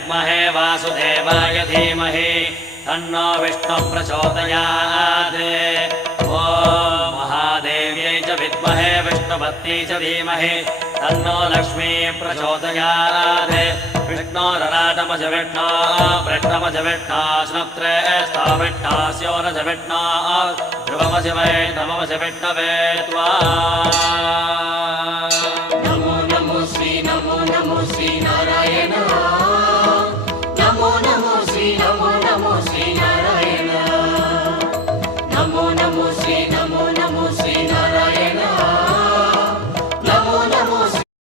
विद्महे वासुदेवाय धीमहि तन्नो विष्णुः प्रचोदयात् ॐ महादेव्यै च विद्महे विष्णुपत्न्यै च धीमहि तन्नो लक्ष्मी प्रचोदयात् विष्णोरराटमज विष्णो वृष्णमज विष्णो स्नुत्रे स्था विष्णास्योरज विष्णो ध्रुवमज वै नममज विष्णवे त्वा